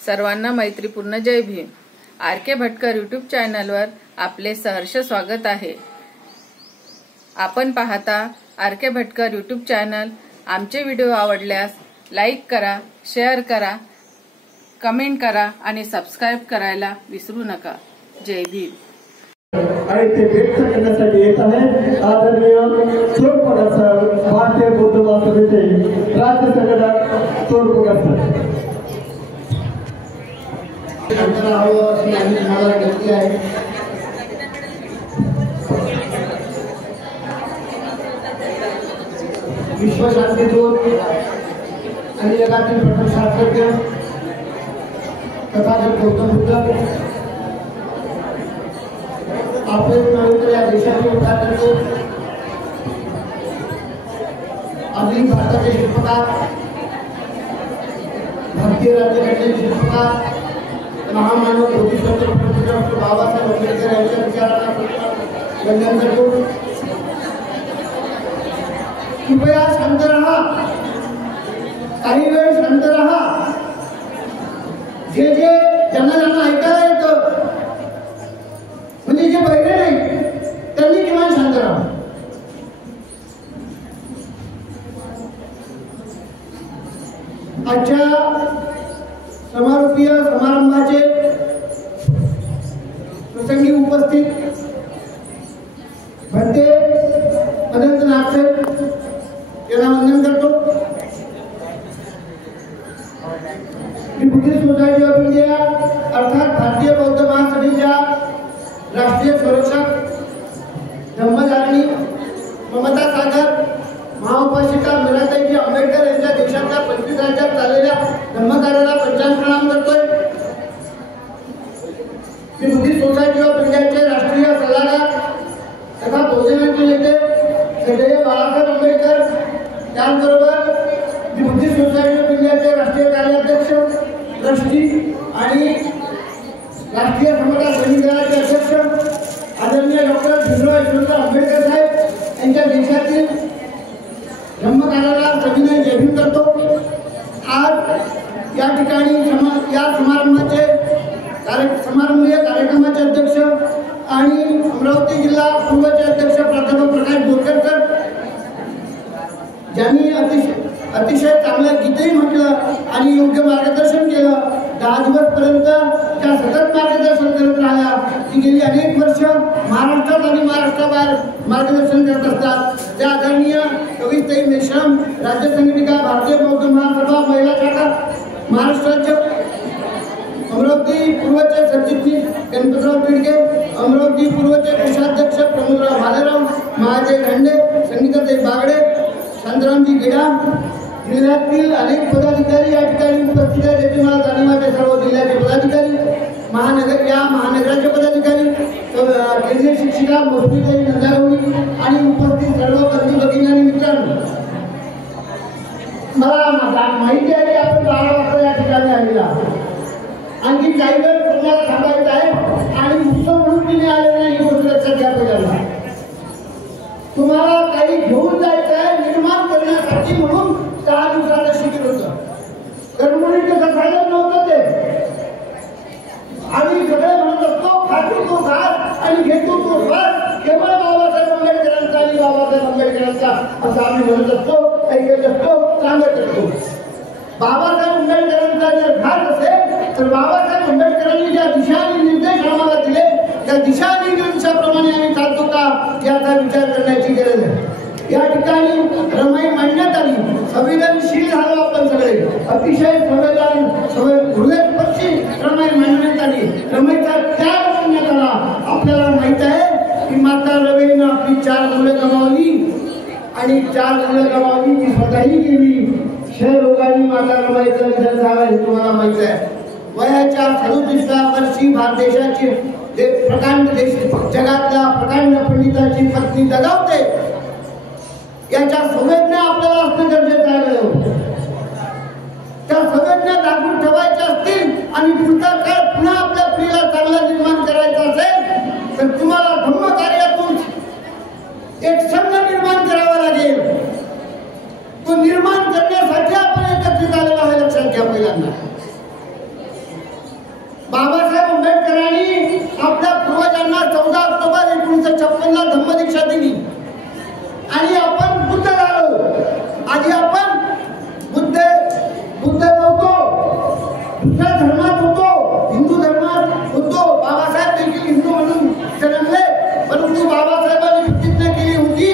सर्वांना मैत्रीपूर्ण जय Bhim. RK. Bhatkar YouTube चॅनलवर आपले सहर्ष स्वागत आहे। आपण पाहता आर.के. Bhatkar YouTube channel. आमचे व्हिडिओ आवडल्यास लाईक करा, शेअर करा, कमेंट करा आणि सबस्क्राइब करायला विसरू नका। जय भीम। आणि ते व्यक्त करण्यासाठी येत आहे आदरणीय चोरपगार सर, भारतीय बौद्ध महासभेचे राज्य संघटक चोरपगार सर। मला घेतली आहे। विश्वशांती दूत आणि जगातील प्रथम शास्त्रज्ञ तथागत गौतम बुद्ध आपले नव्हे या देशाचे उद्धार करतो। आधुनिक भारताचे शिल्पकार, भारतीय राज्यघटनेचे शिल्पकार, महामानव बोधिसत्व डॉक्टर बाबासाहेब आंबेडकर यांच्या विचारांना वंदन करतो। कृपया शांत रहा, काही वेळ शांत रहा। जे ज्यांना ऐकायला येतं म्हणजे जे बहिरे नाही त्यांनी किमान शांत राहा। आजच्या समारोपीय समारंभाचे प्रसंगी उपस्थित भंते अनंत नागसेठ यांना वंदन करतो। बुद्धिस्ट सोसायटी ऑफ इंडिया अर्थात भारतीय बौद्ध महासभेच्या राष्ट्रीय संरक्षक धम्मधारिणी ममता सागर महाउपासिका मीराताईजी आंबेडकर यांच्या देशातल्या 25 राज्यात चाललेल्या धम्मकार्याला पंचांग करतोय। मी बुद्धिस्ट सोसायटी ऑफ इंडियाचे राष्ट्रीय सल्लागार तथा बहुजनांचे नेते सदैव बाळासाहेब आंबेडकर, त्याचबरोबर मी बुद्धिस्ट सोसायटी ऑफ इंडियाचे राष्ट्रीय कार्याध्यक्ष, ट्रस्टी आणि राष्ट्रीय समता समितीचे अध्यक्ष आदरणीय डॉक्टर भीमराव यशवंतराव आंबेडकर साहेब यांच्या देशातील धम्मकार्याला सविनय जय भीम करतो। आज या ठिकाणी या समारंभाचे समारंभीय कार्यक्रमाचे अध्यक्ष आणि अमरावती जिल्हा पूर्वचे अध्यक्ष प्राध्यापक प्रकाश बोरकर सर, ज्यांनी अतिशय चांगलं गीतही म्हटलं आणि योग्य मार्गदर्शन केलं। 10 दिवसपर्यंत त्या सतत मार्गदर्शन करत राहिल्या। ती गेली अनेक वर्ष महाराष्ट्रात आणि महाराष्ट्राबाहेर मार्गदर्शन करत असतात। त्या आदरणीय कविताई मेश्राम, राज्य संघटिका भारतीय बौद्ध महासभा महिला शाखा महाराष्ट्र राज्य, अमरावती पूर्वचे सरचिटणीस गणपतराव पिडके, अमरावती पूर्वचे कोषाध्यक्ष प्रमोदराव भालेराव, महाजय घांडे, संगीताताई बागडे, शांतारामजी गेडा, जिल्ह्यातील अनेक पदाधिकारी या ठिकाणी उपस्थित आहेत। याची मला जाणीव आहे। सर्व जिल्ह्याचे पदाधिकारी, महानगराचे पदाधिकारी, केंद्रीय शिक्षिका मोसमीताई नंदागवळी आणि उपस्थित सर्व बंधू भगिनी आणि मित्रांनो, मला माहिती आहे की आपण 12 वाजता या ठिकाणी आलेला। आणखी काही वेळ तुम्हाला थांबायचं आहे आणि उत्सव म्हणून तुम्ही आले नाही ही गोष्ट लक्षात घ्या पाहिजे। तुम्हाला काही घेऊन जायचं आहे निर्माण करण्यासाठी म्हणून 6 दिवसाचं शिबिर होतं। कर्मणीचं सफायला नव्हतं ते, आम्ही सगळे म्हणत असतो खातो तो घास आणि घेतो तो श्वास, केवळ बाबासाहेब आंबेडकरांचा आणि बाबासाहेब आंबेडकरांचा असं आम्ही म्हणत असतो, ऐकत असतो, सांगत असतो। बाबासाहेब आंबेडकरांचा जर घास असेल तर बाबासाहेब आंबेडकरांनी ज्या दिशा आणि निर्देश आम्हाला दिले त्या दिशा आणि निर्देशाप्रमाणे आम्ही चालतो का याचा विचार करण्याची गरज आहे। या ठिकाणी रमाई मांडण्यात आली, संवेदनशील झालो आपण सगळे, अतिशय हृदयस्पर्शी रमाई मांडण्यात आली, रमाईचा त्याग करण्यात आला। आपल्याला माहित आहे की माता रवेनं आपली 4 मुलं गमावली आणि 4 मुलं गमावली ती स्वतःही गेली। क्षयरोगाने माझा रमाईचं निधन झालं हे तुम्हाला माहित आहे. वयाच्या 37व्या वर्षी भारत देशाची प्रकांड देश जगातल्या प्रकांड पंडिताची पत्नी दगावते. याच्या संवेदना आपल्याला असणं गरजेचं आहे. त्या संवेदना जागून ठेवायच्या असतील आणि पुढचा काळ पुन्हा आपल्या पिढीला चांगला निर्माण करायचा असेल तर तुम्हाला धम्म कार्यातून एक संघ निर्माण करावा लागेल. तो निर्माण करण्यासाठी आपण एकत्रित आलेलो आहे. लक्षात घ्या. पहिल्यांदा बाबासाहेब आंबेडकरांनी आपल्या पूर्वजांना 14 ऑक्टोबर 1956 ला धम्मदीक्षा दिली आणि आपण बुद्ध झालो. आधी आपण बुद्ध नव्हतो, दुसऱ्या धर्मात होतो, हिंदू धर्मात होतो. बाबासाहेब देखील हिंदू म्हणून जन्मले, परंतु बाबासाहेबांनी प्रतिज्ञा केली होती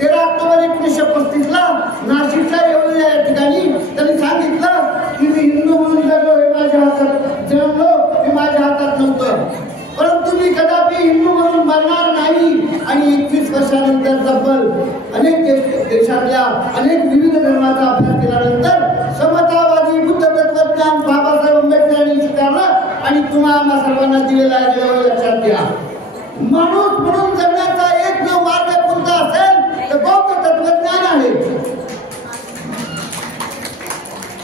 13 ऑक्टोबर 1935 ला नाशिकच्या येवला या ठिकाणी त्यांनी सांगितलं की मी हिंदू म्हणून जन्मलो, हे माझ्या हातात जन्मलो, हे माझ्या हातात नव्हतं, परंतु मी कदापि हिंदू म्हणून मरणार नाही. आणि 21 वर्षानंतर तब्बल अनेक देशातल्या अनेक विविध धर्माचा अभ्यास केल्यानंतर समतावादी बुद्ध तत्वज्ञान बाबासाहेब आंबेडकरांनी स्वीकारलं आणि तुम्हाला सर्वांना दिलेला आहे. लक्षात घ्या. माणूस म्हणून जगण्याचा एकमेव मार्ग कोणता असेल तर बौद्ध तत्वज्ञान आहे.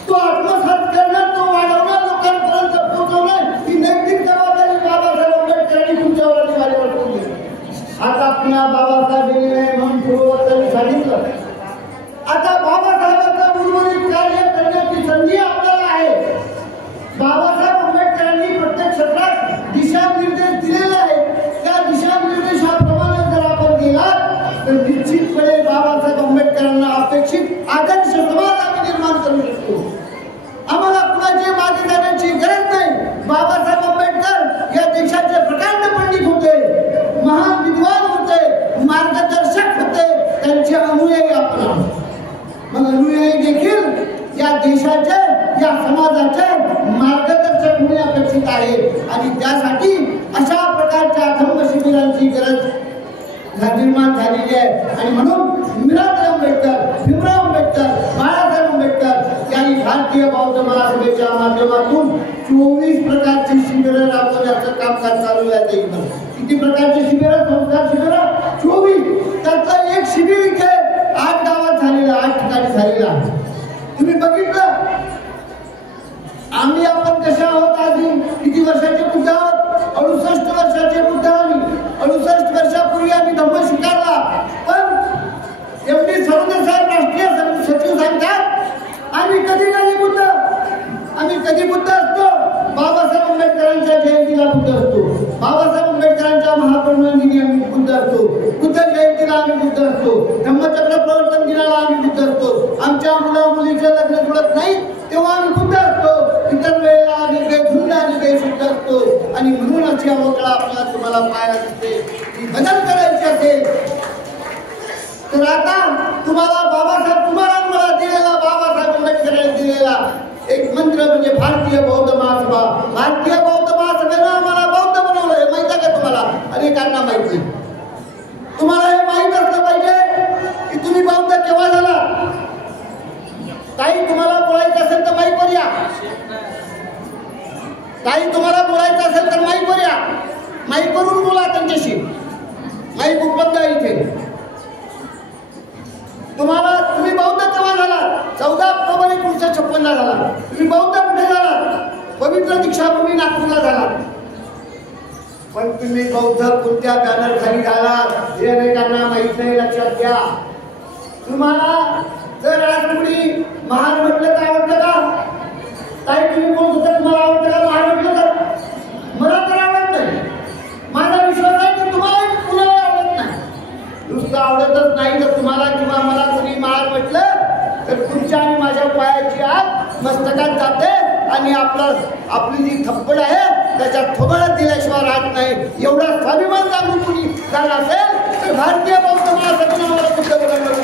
तो आत्मसात करणं, तो वाढवणं, लोकांपर्यंत पोहोचवणं ही नैतिक जबाबदारी बाबासाहेब आंबेडकरांनी तुमच्यावर माझ्यावर ठेवली. आता पुन्हा बाबासाहेबांनी म्हणून पूर्ववर्तांनी सांगितलं. आता बाबासाहेबांचं उर्वरित कार्य करण्याची संधी आपल्याला आहे. बाबासाहेब आंबेडकरांनी प्रत्येक क्षेत्रात दिशानिर्देश दिलेले आहे. त्या दिशानिर्देशाप्रमाणे जर आपण गेला तर निश्चितपणे बाबासाहेब आंबेडकरांना अपेक्षित आदर्श समाज आम्ही निर्माण करू शकतो. आम्हाला कुणाचे मागे जाण्याची गरज नाही. बाबासाहेब आंबेडकर या देशाचे प्रकांड पंडित होते, महान विद्वान होते, मार्गदर्शक होते. त्यांचे अनुयायी आपण. मग अनुयायी देखील या देशाचे, या समाजाचे मार्गदर्शक होणे अपेक्षित आहे. आणि त्यासाठी अशा प्रकारच्या धम्म शिबिरांची गरज निर्माण झालेली आहे. आणि म्हणून मीराबाई आंबेडकर, भीमराव आंबेडकर, बाळासाहेब आंबेडकर यांनी भारतीय बौद्ध महासभेच्या माध्यमातून 24 प्रकारची शिबिरं राबवण्याचं कामकाज चालू आहे. किती प्रकारची शिबिरं? संस्कार शिबिरं 24. त्यातलं एक शिबिर इथे 8 गावात झालेलं, 8 ठिकाणी झालेलं आहे. तुम्ही बघितलं आम्ही आपण कशा आहोत. आधी किती वर्षाचे बुद्ध आहोत? 68 वर्षाचे बुद्ध. आम्ही 68 वर्षापूर्वी आम्ही धम्म स्वीकारला. पण एवढी साहेब राष्ट्रीय सचिव सांगतात आम्ही कधी बुद्ध. आम्ही कधी बुद्ध असतो? बाबासाहेब आंबेडकरांच्या जयंतीला बुद्ध असतो. बाबासाहेब आंबेडकरांच्या महापरिनिर्वाण दिनी आम्ही बुद्ध असतो. बुद्ध जयंतीला आम्ही बुद्ध असतो. धम्मचक्र प्रवर्तन दिनाला आम्ही बुद्ध असतो. आमच्या मुला मुलीचं लग्न जुळत नाही तेव्हा आम्ही बुद्ध असतो. इतर वेळेला आम्ही बेधुंद आणि बेशुद्ध असतो. आणि म्हणून अशी अवकळा आपल्याला तुम्हाला पाहायला दिसते. ती बदल करायची असेल तर आता तुम्हाला बाबासाहेब तुम्हाला मला दिलेला, बाबासाहेब आंबेडकरांनी दिलेला एक मंत्र म्हणजे भारतीय बौद्ध महासभा. भारतीय बौद्ध महासभेनं आम्हाला बौद्ध बनवलं. हे माहिती आहे का तुम्हाला? अनेकांना माहिती. तुम्हाला हे माहित असलं पाहिजे की तुम्ही बौद्ध केव्हा झाला. काही तुम्हाला बोलायचं असेल तर माईकवर या. काही तुम्हाला बोलायचं असेल तर माईकवर या. माईकवरून बोला त्यांच्याशी. माईक उपलब्ध आहे इथे. तुम्ही बौद्ध केव्हा झाला? 14 ऑक्टोबर 1956 ला झाला. तुम्ही बौद्ध कुठे झाला? पवित्र दीक्षाभूमी नागपूरला झाला. पण तुम्ही बौद्ध कोणत्या बॅनर खाली झाला हे अनेकांना माहित नाही. लक्षात घ्या. तुम्हाला जर आज कुणी महान म्हटलं तर आवडतं का? काही तुम्ही बोलत होता तुम्हाला आवडतं का महान म्हटलं तर? मला तर आवडत नाही. माझा विश्वास आहे की तुम्हाला कुणाला आवडत नाही. नुसतं आवडतच नाही तर तुम्हाला किंवा मला कुणी महान म्हटलं तर तुमच्या आणि माझ्या पायाची आग मस्तकात जाते आणि आपली जी थप्पड आहे त्याच्यात थोबडत दिल्याशिवाय राहत नाही. एवढा स्वाभिमान जाणून कुणी झाला असेल तर भारतीय बौद्ध महासभेने आम्हाला बुद्ध बनवलं.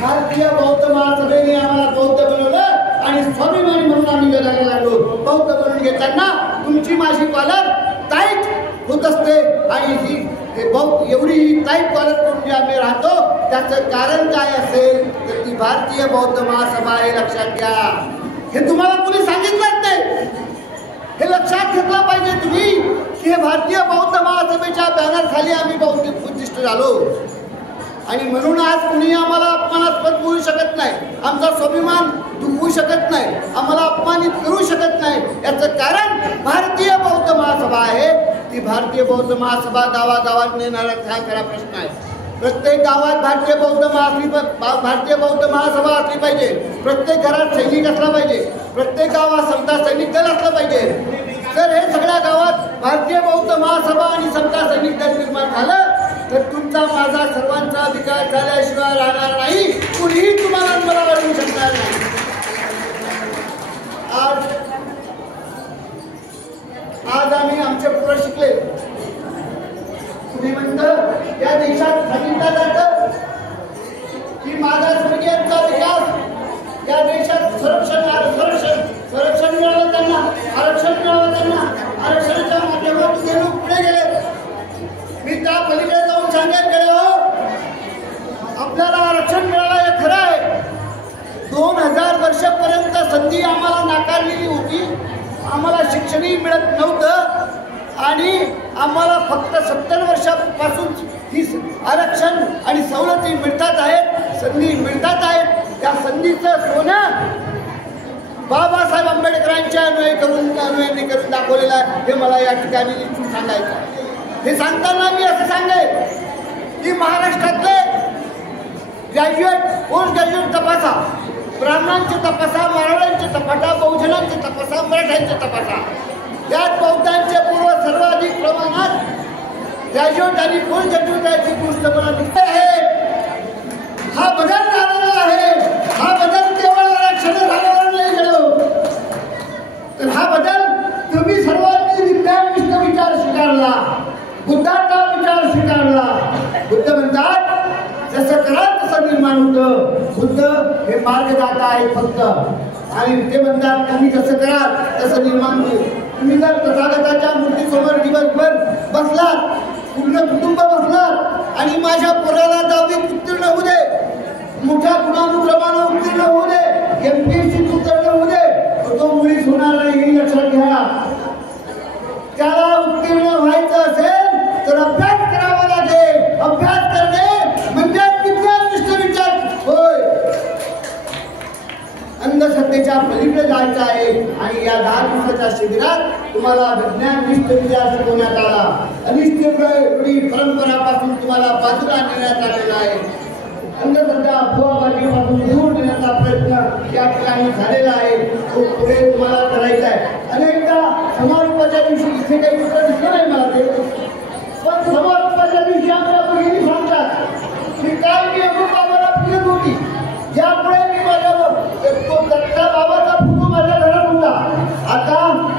भारतीय बौद्ध महासभेने आम्हाला बौद्ध बनवलं आणि स्वाभिमानी म्हणून आम्ही जगायला लागलो. बौद्ध बनून घेताना तुमची माझी पालक टाईट होत असते आणि ही एवढी टाईट पालक करून जे आम्ही राहतो त्याचं कारण काय असेल तर ती भारतीय बौद्ध महासभा आहे, लक्षात घ्या. हे तुम्हाला कोणी सांगितलंच नाही. हे लक्षात घेतलं पाहिजे तुम्ही की हे भारतीय बौद्ध महासभेच्या बॅनर खाली आम्ही बुद्धिस्ट झालो आणि म्हणून आज कुणी आम्हाला अपमानास्पद बोलू शकत नाही, आमचा स्वाभिमान दुखवू शकत नाही, आम्हाला अपमानित करू शकत नाही. याचं कारण भारतीय बौद्ध महासभा आहे. ती भारतीय बौद्ध महासभा गावागावात नेणारा हा खरा प्रश्न आहे. प्रत्येक गावात भारतीय बौद्ध महासभा असली पाहिजे. प्रत्येक घरात सैनिक असला पाहिजे. प्रत्येक गावात समता सैनिक दल असलं पाहिजे. जर हे सगळ्या गावात भारतीय बौद्ध महासभा आणि समता सैनिक दल निर्माण झालं तर तुमचा माझा सर्वांचा विकास झाल्याशिवाय राहणार नाही. कुणीही तुम्हाला मला वाढवू शकणार नाही. आज आम्ही आमचे पुढे शिकले. तुम्ही म्हणतं या देशात सांगितलं जातं की मागासवर्गीयांचा विकास, या देशात संरक्षण मिळालं त्यांना, आरक्षण मिळालं त्यांना, आरक्षणाच्या माध्यमातून ते लोक पुढे गेले. मी त्या पलीकडे जाऊन सांगत गेले हो, आपल्याला आरक्षण मिळालं हे खरं आहे. 2000 वर्षापर्यंत संधी आम्हाला नाकारलेली होती. आम्हाला शिक्षणही मिळत नव्हतं आणि आम्हाला फक्त 70 वर्षापासून ही आरक्षण आणि सवलती मिळतात आहेत, संधी मिळतात आहेत. त्या संधीचं सोनं बाबासाहेब आंबेडकरांच्या अन्वयाने करून दाखवलेलं आहे. हे मला या ठिकाणी इच्छून सांगायचं. हे सांगताना मी असं सांगेन की महाराष्ट्रातले ग्रॅज्युएट, पोस्ट ग्रॅज्युएट तपासा, ब्राह्मणांचे तपासा, मारवाड्यांचे तपासा, बहुजनांचे तपासा, मराठ्यांचे तपासा. यात बौद्धांचे पूर्व सर्वाधिक प्रमाणात ग्रॅज्युएट आणि पोस्ट ग्रॅज्युएटची गोष्ट मला दिसते आहे. हा बदल झालेला आहे. हा बदल केवळ आरक्षण झाल्यावर नाही गेलो, तर हा बदल तुम्ही सर्वांनी विज्ञाननिष्ठ विचार स्वीकारला, बुद्धाचा विचार स्वीकारला. बुद्ध म्हणतात जसं कराल तसं निर्माण होतं. बुद्ध हे मार्गदाता आहे फक्त, आणि ते म्हणतात तुम्ही जसं कराल तसं निर्माण होईल. तुम्ही जर तथागताच्या मूर्तीसमोर दिवसभर बसलात, पूर्ण कुटुंब बसलात आणि माझ्या पोराला 10वीत उत्तीर्ण होऊ दे, मोठ्या गुणानुक्रमानं उत्तीर्ण होऊ दे, MPSC उत्तीर्ण होऊ दे, तो मुळीच होणार नाही हे लक्षात घ्या. त्याला उत्तीर्ण व्हायचं असेल तर अभ्यास करावा लागेल. अभ्यास करणे म्हणजे विज्ञाननिष्ठ विचार होय. अंधश्रद्धेच्या पलीकडे जायचं आहे आणि या 10 दिवसाच्या शिबिरात तुम्हाला विज्ञाननिष्ठ विचार शिकवण्यात आला. अनिष्ट परंपरापासून तुम्हाला बाजूला नेण्यात आलेला आहे. अंधश्रद्धा अफवाबाजीपासून दूर नेण्याचा प्रयत्न या ठिकाणी झालेला आहे. तो पुढे तुम्हाला करायचा आहे. अनेकदा समारोपाच्या दिवशी इथे काही कुठं दिसलं नाही मला ते, पण समारोपाच्या दिवशी आम्हाला बहिणी सांगतात की काल मी अमुक बाबाला फिरत होती, यापुढे मी माझ्यावर तो दत्ता बाबाचा फोटो माझ्या घरात होता, आता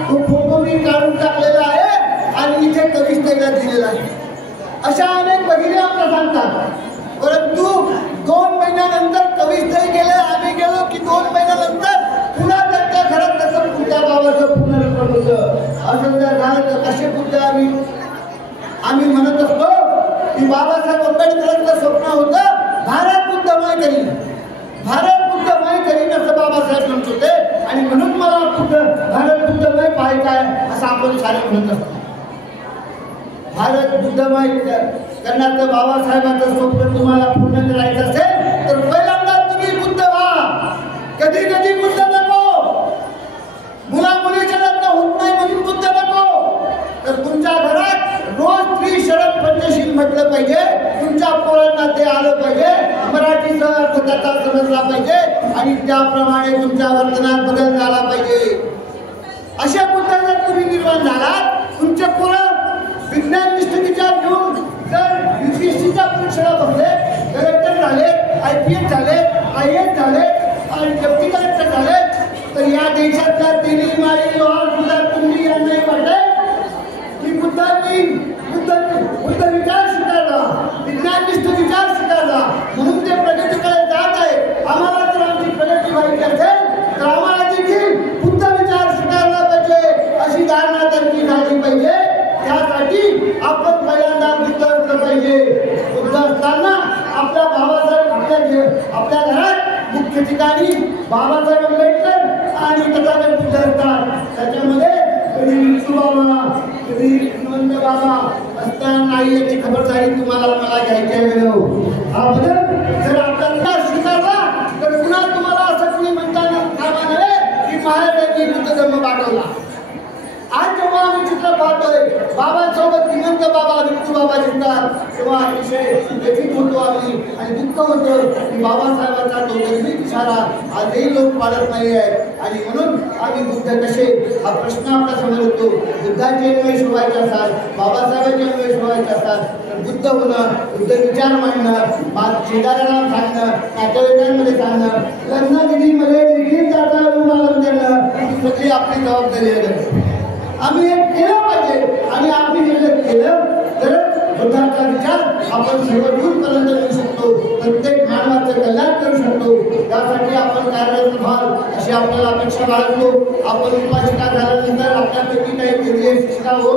तो फोटो मी काढून टाकलेला आहे आणि इथे कवितेला दिलेला आहे. अशा अनेक भगिनी आम्हाला सांगतात. परंतु 2 महिन्यानंतर कविस्थळी गेले, आम्ही गेलो की 2 महिन्यानंतर पुन्हा त्यांच्या घरात तसं पुढच्या बाबाचं पुनर्जन्म होतं. असं जर झालं तर कसे पुढे आम्ही म्हणत असतो की बाबासाहेब आंबेडकरांचं स्वप्न होतं भारत बुद्धमय करीन, भारत बुद्धमय करीन असं बाबासाहेब म्हणत होते. आणि म्हणून मला भारत बुद्धमय पाहायचं आहे असं आपण सारे म्हणत असतो. भारत बुद्धमय करण्याचं बाबासाहेबांचं स्वप्न तुम्हाला पूर्ण करायचं असेल तर पहिल्यांदा तुम्ही बुद्ध व्हा. कधी कधी बुद्ध नको, मुला मुलीच्या लग्न होत नाही म्हणून बुद्ध नको, तर तुमच्या घरात रोज स्त्री शरद पंचशील म्हटलं पाहिजे, तुमच्या पोरांना ते आलं पाहिजे, मराठीचा अर्थ त्याचा समजला पाहिजे आणि त्याप्रमाणे तुमच्या वर्तनात बदल झाला पाहिजे. अशा बुद्ध जर तुम्ही निर्माण झालात, तुमचे पोरं विज्ञाननिष्ठ विचार घेऊन जर UPSCच्या परीक्षेला बसले, कलेक्टर झाले, IPS झाले, IAS झाले आणि डेप्युटी कलेक्टर झाले, तर या देशातल्या तिन्ही माळी लोहार सुद्धा तुम्ही यांनाही वाटेल की बुद्धांनी बुद्ध विचार स्वीकारला, विज्ञाननिष्ठ विचार स्वीकारला म्हणून ते प्रगतीकडे जात आहे. आम्हाला जर आमची प्रगती व्हायची असेल तर आम्हाला देखील बुद्ध विचार स्वीकारला पाहिजे, अशी धारणा त्यांची झाली पाहिजे. त्यासाठी आपण पहिल्यांदा बुद्ध असलं पाहिजे. बुद्ध असताना आपल्या भावाचा ठिकाणी बाबासाहेब आंबेडकर आणि तथागत बुद्ध असतात. त्याच्यामध्ये कधी विठूबाबा कधी हनुमंत बाबा असताना नाही याची खबरदारी तुम्हाला मला घ्यायची आहे. हा बदल जर आपल्याला स्वीकारला तर पुन्हा तुम्हाला असं कुणी म्हणताना कामा नये की महाराजांनी बुद्ध धर्म पाठवला. आज जेव्हा आम्ही चित्र पाहतोय बाबांसोबत श्रीमंत बाबा विठू बाबा दिसतात तेव्हा अतिशय व्यथित होतो आम्ही आणि दुःख होतं की बाबासाहेबांचा तो निर्मित इशारा आजही लोक पाळत नाही आहेत. आणि म्हणून आम्ही बुद्ध कसे हा प्रश्न आपला समोर येतो. बुद्धाचे अन्वय शोधायचे असतात, बाबासाहेबांचे अन्वय शोधायचे असतात तर बुद्ध होणं, बुद्ध विचार मांडणं, शेजाऱ्यांना सांगणं, नातेवाईकांमध्ये सांगणं, लग्नविधीमध्ये देखील त्याचा अनुवाद करणं ही सगळी आपली जबाबदारी आहे. आम्ही हे केलं पाहिजे आणि आम्ही हे केलं तर बुद्धाचा विचार आपण सर्व दूरपर्यंत करू शकतो, प्रत्येक मानवाचं कल्याण करू शकतो. त्यासाठी आपण कार्यरत व्हाल अशी आपल्याला अपेक्षा बाळगतो. आपण उपाशिका झाल्यानंतर आपल्यापैकी काही केंद्रीय शिक्षिका हो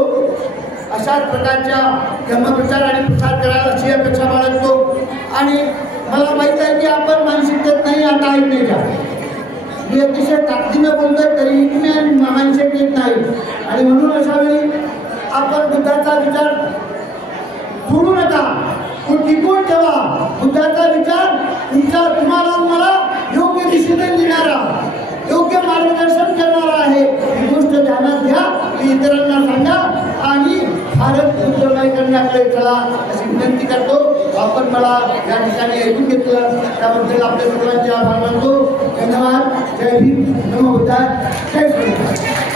अशाच प्रकारच्या धर्मप्रचार आणि प्रसार करायला अशी अपेक्षा बाळगतो. आणि मला माहित आहे की आपण मानसिकतेत नाही आता ऐकण्याच्या मी अतिशय ताकदीनं बोलतोय तरी मी मानसिक येत नाही. आणि म्हणून अशा वेळी आपण बुद्धाचा विचार सोडू नका, तो टिकवून ठेवा. बुद्धाचा विचार तुम्हाला मला योग्य दिशेने नेणारा, योग्य मार्गदर्शन करणारा आहे. ही गोष्ट ध्यानात घ्या, ती इतरांना सांगा आणि भारत बुद्धमय करण्याकडे चला अशी विनंती करतो. आपण मला या ठिकाणी ऐकून घेतलं त्याबद्दल आपल्या सर्वांचे आभार मानतो. धन्यवाद. जय भीम. नमो बुद्धाय. जय श्री